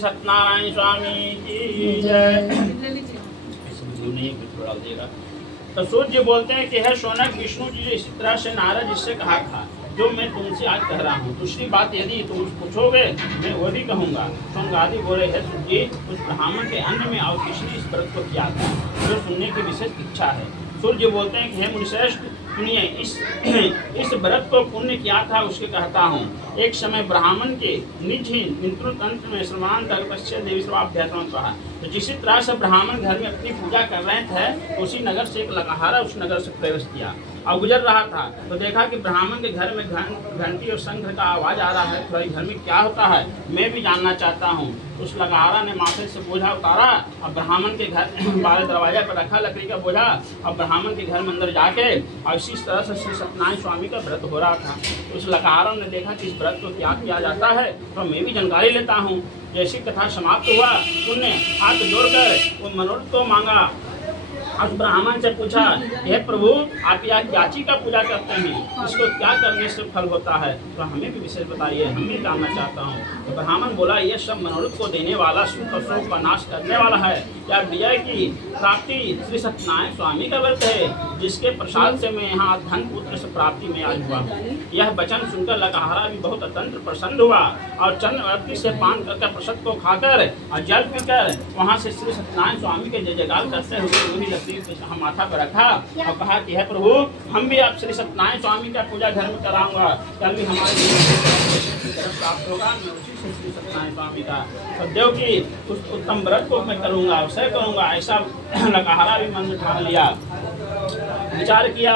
सत्यनारायण स्वामी की जय। तो सूर्य बोलते हैं कि है शौनक, विष्णु जी इस तरह से नारद जिससे कहा था जो मैं तुमसे आज कह रहा हूँ। दूसरी बात यदि तुम पूछोगे मैं वो भी कहूँगा। शौनकादि बोले है सूर्य, उस ब्राह्मण के अन्न में और किसने इस व्रत को किया था जो सुनने की विशेष इच्छा है। सूर्य बोलते हैं कि हे मुनिश्रेष्ठ सुनिए, इस व्रत को पुण्य किया था उसके कहता हूँ। एक समय ब्राह्मण के निज ही नित्य तंत्र में श्रवण देवी सर्वाभ्यास कहा। तो जिस तरह से ब्राह्मण घर में अपनी पूजा कर रहे थे उसी नगर से एक लकहारा उस नगर से प्रवेश किया और गुजर रहा था। तो देखा कि ब्राह्मण के घर में घंटी और शंख का आवाज आ रहा है। तो घर में क्या होता है मैं भी जानना चाहता हूँ। उस लकहारा ने माथे से बोझा उतारा और ब्राह्मण के घर बाहर दरवाजे पर रखा लकड़ी का बोझा और ब्राह्मण के घर में अंदर जाके और इसी तरह से श्री सत्यनारायण स्वामी का व्रत हो रहा था। उस लकहारा ने देखा कि इस व्रत को क्या किया जाता है तो मैं भी जानकारी लेता हूँ। जैसी कथा समाप्त हुआ उनने हाथ जोड़कर वो मनोरथ को मांगा। उस ब्राह्मण से पूछा हे प्रभु आप यहाँ क्याची का पूजा करते हैं, इसको क्या करने से फल होता है तो हमें भी विशेष बताइए, हम भी जानना चाहता हूँ। तो ब्राह्मण बोला यह सब मनोरथ को देने वाला, सुख और शोक का नाश करने वाला है। क्या विजय की प्राप्ति श्री सत्यनारायण स्वामी का व्रत है जिसके प्रसाद से मैं यहाँ धन पुत्र से प्राप्ति में आज हुआ। यह वचन सुनकर लकहारा भी बहुत अत्यंत प्रसन्न हुआ और चंद्रवती से पान करके प्रसाद को खाकर और जल पीकर वहाँ से श्री सत्यनारायण स्वामी के जय जयकार करते हुए वही लकड़ी माथा पर रखा और कहा कि है प्रभु हम भी आप श्री सत्यनारायण स्वामी का पूजा घर में कराऊंगा। कल भी हमारे प्राप्त होगा मैं उसी से श्री सत्यनारायण स्वामी का सदैव की उस उत्तम व्रत को मैं करूंगा, अवश्य करूंगा। ऐसा लकहारा भी मन में ठान लिया, विचार किया।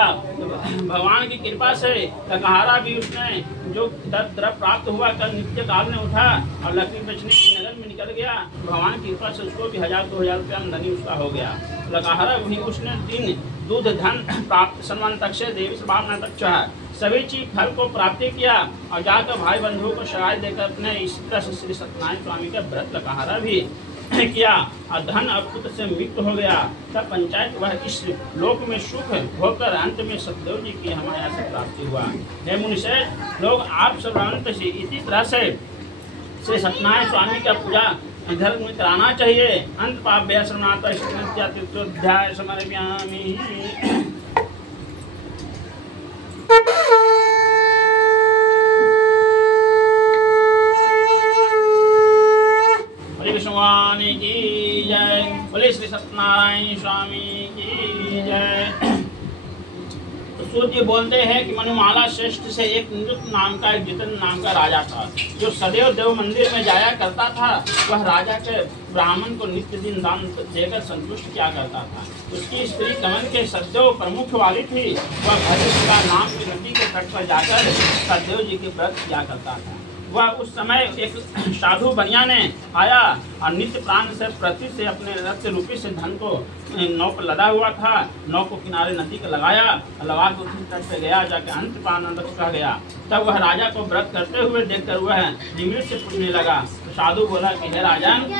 भगवान की कृपा से लकहारा भी उसने जो द्रव्य प्राप्त हुआ कल नित्य काल में उठा और लकड़ी बेचने की नगर में निकल गया। भगवान की कृपा से उसको भी 1000-2000 रुपया आमदनी उसका हो गया। लकहारा भी उसने दिन दूध धन प्राप्त सम्मान तक से देवी सभावना तक चाहा सभी चीज फल को प्राप्ति किया और जाकर भाई बंधुओं को सगाई देकर अपने इस तरह से श्री सत्यनारायण स्वामी का व्रत लकहारा भी किया और धन और पुत्र से मुक्त हो गया। तब पंचायत वह इस लोक में सुख होकर अंत में सतदेव जी की हमारे यहाँ से प्राप्ति हुआ। हे मुनिश्रेष्ठ लोग आप सब अंत से इसी तरह से श्री सत्यनारायण स्वामी का पूजा घर में कराना चाहिए। अंत पाप व्यसनात् तृतीयोध्याय समर्पयामि। भगवान की जय, बोले श्री सत्यनारायण स्वामी की जय। तो सूर्य बोलते हैं कि मनुमाला श्रेष्ठ से एक नृत्य नाम का एक जितन नाम का राजा था जो सदैव देव मंदिर में जाया करता था। वह राजा के ब्राह्मण को नित्य दिन दान देकर संतुष्ट किया करता था। उसकी स्त्री कमल के सदैव प्रमुख वाली थी। वह भद्रशिला नाम की नदी के तट पर जाकर सदैव जी के व्रत किया करता था। वह उस समय एक साधु बनिया ने आया और नित्य प्राण से प्रति से अपने रथ रूपी से धन को नौ पर लदा हुआ था। नौ को किनारे नदी का लगाया, लगा के उसी तट पे गया, जाके अंत प्राण रह गया। तब वह राजा को व्रत करते हुए देखकर वह निमित्त से पूछने लगा। तो साधु बोला कि हे राजन